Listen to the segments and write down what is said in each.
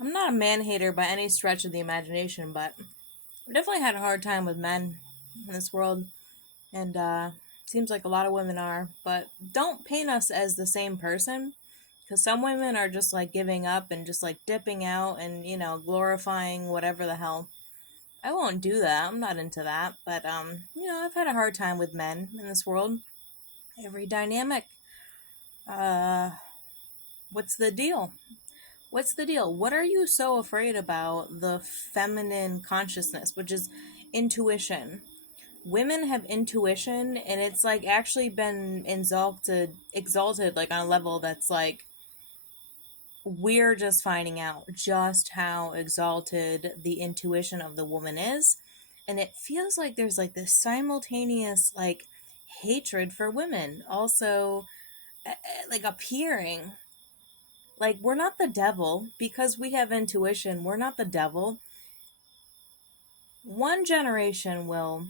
I'm not a man hater by any stretch of the imagination, but I've definitely had a hard time with men in this world, and seems like a lot of women are. But don't paint us as the same person, because some women are just like giving up and just like dipping out and glorifying whatever the hell. I won't do that. I'm not into that. But I've had a hard time with men in this world. Every dynamic. Uh, what's the deal? What's the deal? What are you so afraid about the feminine consciousness, which is intuition? Women have intuition, and it's like actually been exalted like on a level that's like we're just finding out just how exalted the intuition of the woman is. And it feels like there's like this simultaneous like hatred for women also like appearing. Like, we're not the devil because we have intuition. We're not the devil. One generation will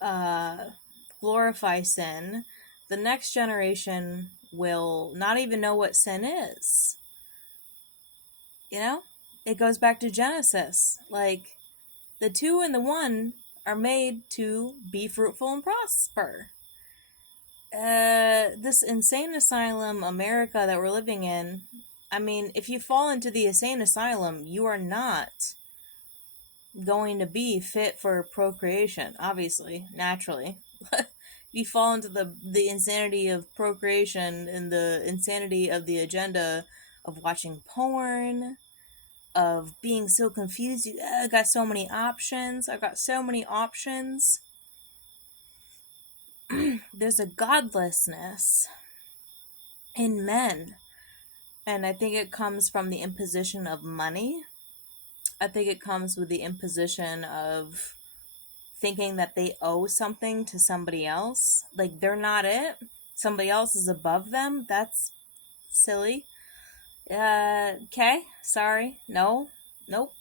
uh, glorify sin, the next generation will not even know what sin is. You know? It goes back to Genesis. Like, the two and the one are made to be fruitful and prosper. This insane asylum America that we're living in, I mean, if you fall into the insane asylum, you are not going to be fit for procreation, obviously, naturally. You fall into the insanity of procreation and the insanity of the agenda of watching porn, of being so confused. I got so many options. I got so many options. There's a godlessness in men, and I think it comes from the imposition of money. I think it comes with the imposition of thinking that they owe something to somebody else. Like they're not it. Somebody else is above them. That's silly. Okay. Sorry. No. Nope.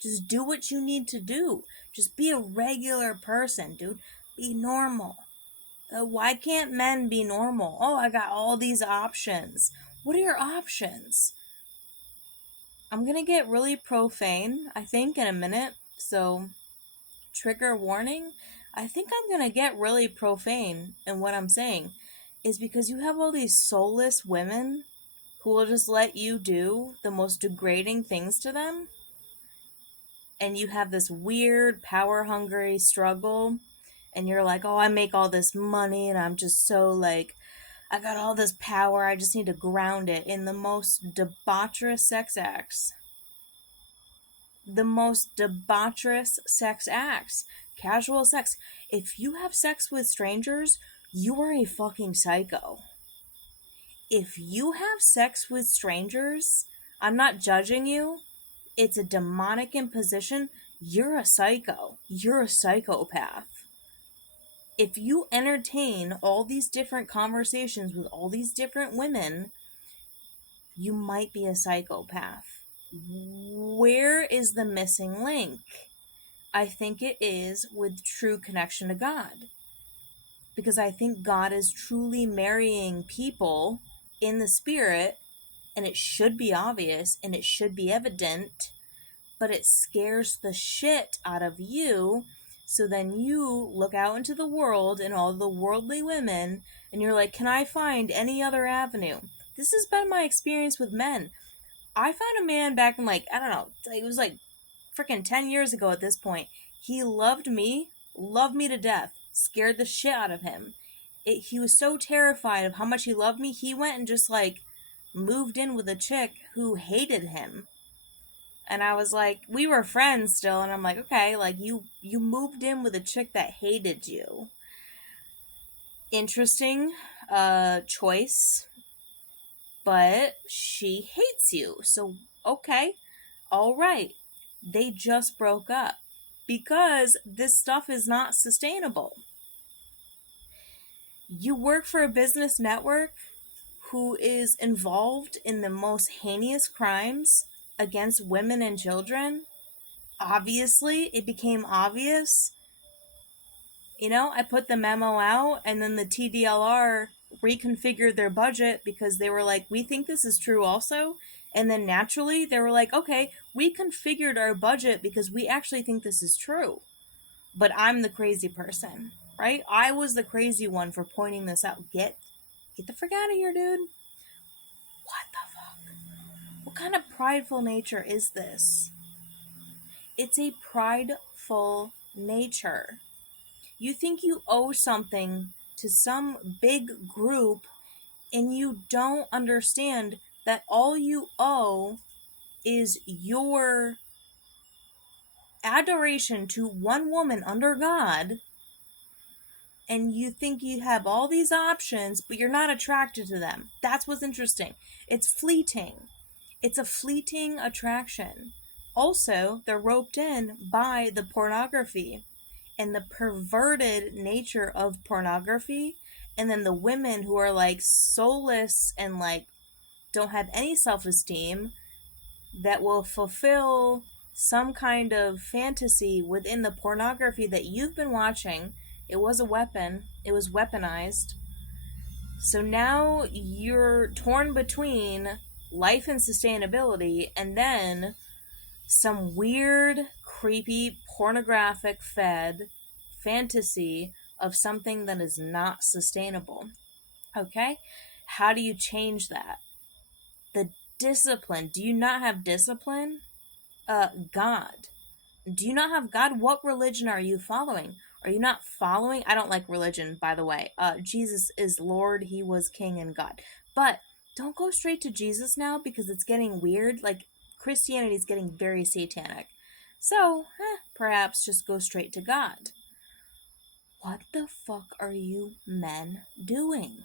Just do what you need to do. Just be a regular person, dude. Be normal. Why can't men be normal? Oh, I got all these options. What are your options? I'm gonna get really profane, I think, in a minute. So trigger warning, I think I'm gonna get really profane in what I'm saying, is because you have all these soulless women who will just let you do the most degrading things to them, and you have this weird power hungry struggle, and you're like, oh, I make all this money, and I'm just so like, I got all this power, I just need to ground it in the most debaucherous sex acts. The most debaucherous sex acts. Casual sex. If you have sex with strangers, you are a fucking psycho. If you have sex with strangers, I'm not judging you. It's a demonic imposition. You're a psycho. You're a psychopath. If you entertain all these different conversations with all these different women, you might be a psychopath. Where is the missing link? I think it is with true connection to God. Because I think God is truly marrying people in the spirit, and it should be obvious and it should be evident, but it scares the shit out of you. So then you look out into the world and all the worldly women, and you're like, can I find any other avenue? This has been my experience with men. I found a man back in like, I don't know, it was like freaking 10 years ago at this point. He loved me to death, scared the shit out of him. He was so terrified of how much he loved me, he went and just like moved in with a chick who hated him. And I was like, we were friends still, and I'm like, okay, like you moved in with a chick that hated you. Interesting choice, but she hates you. So, okay, all right. They just broke up because this stuff is not sustainable. You work for a business network who is involved in the most heinous crimes against women and children. Obviously, it became obvious. I put the memo out, and then the TDLR reconfigured their budget because they were like, we think this is true also. And then naturally they were like, okay, we configured our budget because we actually think this is true. But I'm the crazy person, right? I was the crazy one for pointing this out. Get the frick out of here, dude. What the fuck? What kind of prideful nature is this? It's a prideful nature. You think you owe something to some big group, and you don't understand that all you owe is your adoration to one woman under God, and you think you have all these options, but you're not attracted to them. That's what's interesting. It's fleeting. It's a fleeting attraction. Also, they're roped in by the pornography and the perverted nature of pornography, and then the women who are like soulless and like don't have any self-esteem that will fulfill some kind of fantasy within the pornography that you've been watching. It was a weapon, it was weaponized. So now you're torn between life and sustainability, and then some weird, creepy, pornographic fed fantasy of something that is not sustainable. Okay? How do you change that? The discipline. Do you not have discipline? God. Do you not have God? What religion are you following? Are you not following? I don't like religion, by the way. Jesus is Lord, He was King and God. But don't go straight to Jesus now because it's getting weird. Like, Christianity is getting very satanic. So, perhaps just go straight to God. What the fuck are you men doing?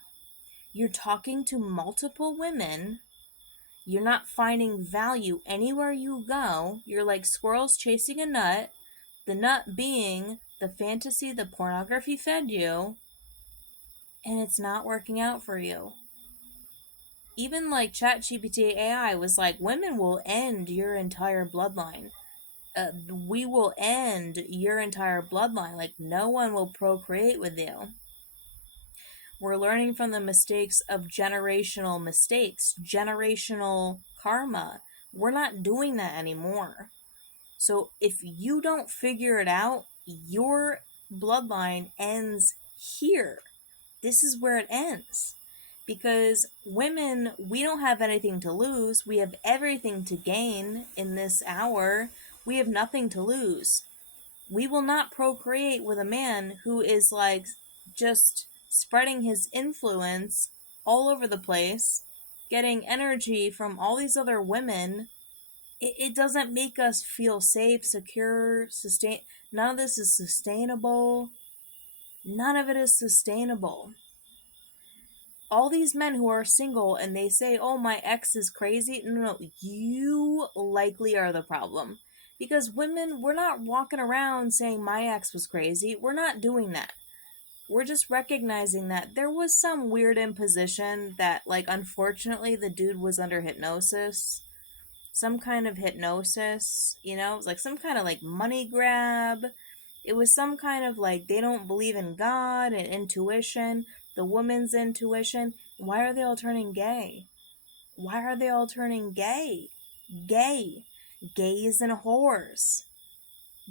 You're talking to multiple women. You're not finding value anywhere you go. You're like squirrels chasing a nut. The nut being the fantasy the pornography fed you. And it's not working out for you. Even like ChatGPT AI was like, women will end your entire bloodline. We will end your entire bloodline. Like, no one will procreate with you. We're learning from the mistakes of generational mistakes, generational karma. We're not doing that anymore. So if you don't figure it out, your bloodline ends here. This is where it ends. Because women, we don't have anything to lose. We have everything to gain in this hour. We have nothing to lose. We will not procreate with a man who is like just spreading his influence all over the place, getting energy from all these other women. It doesn't make us feel safe, secure, none of this is sustainable. None of it is sustainable. All these men who are single and they say, oh, my ex is crazy. No, you likely are the problem. Because women, we're not walking around saying my ex was crazy. We're not doing that. We're just recognizing that there was some weird imposition that, like, unfortunately, the dude was under hypnosis. Some kind of hypnosis, you know? It was like some kind of, like, money grab. It was some kind of, like, they don't believe in God and intuition. The woman's intuition. Why are they all turning gay? Why are they all turning gay? Gay. Gays and whores.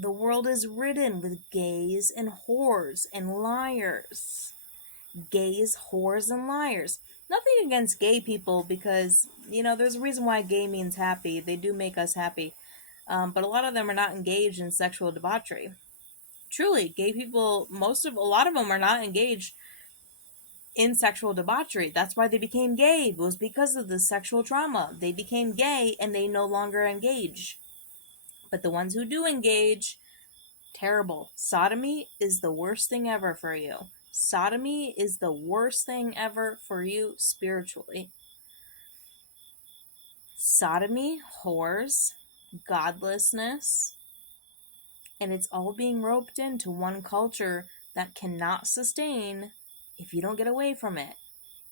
The world is ridden with gays and whores and liars. Gays, whores, and liars. Nothing against gay people because, you know, there's a reason why gay means happy. They do make us happy. But a lot of them are not engaged in sexual debauchery. Truly, gay people, a lot of them are not engaged in sexual debauchery. That's why they became gay. It was because of the sexual trauma. They became gay and they no longer engage. But the ones who do engage, terrible. Sodomy is the worst thing ever for you. Sodomy is the worst thing ever for you spiritually. Sodomy, whores, godlessness, and it's all being roped into one culture that cannot sustain if you don't get away from it.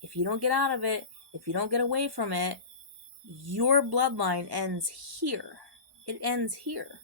If you don't get out of it, if you don't get away from it, your bloodline ends here. It ends here.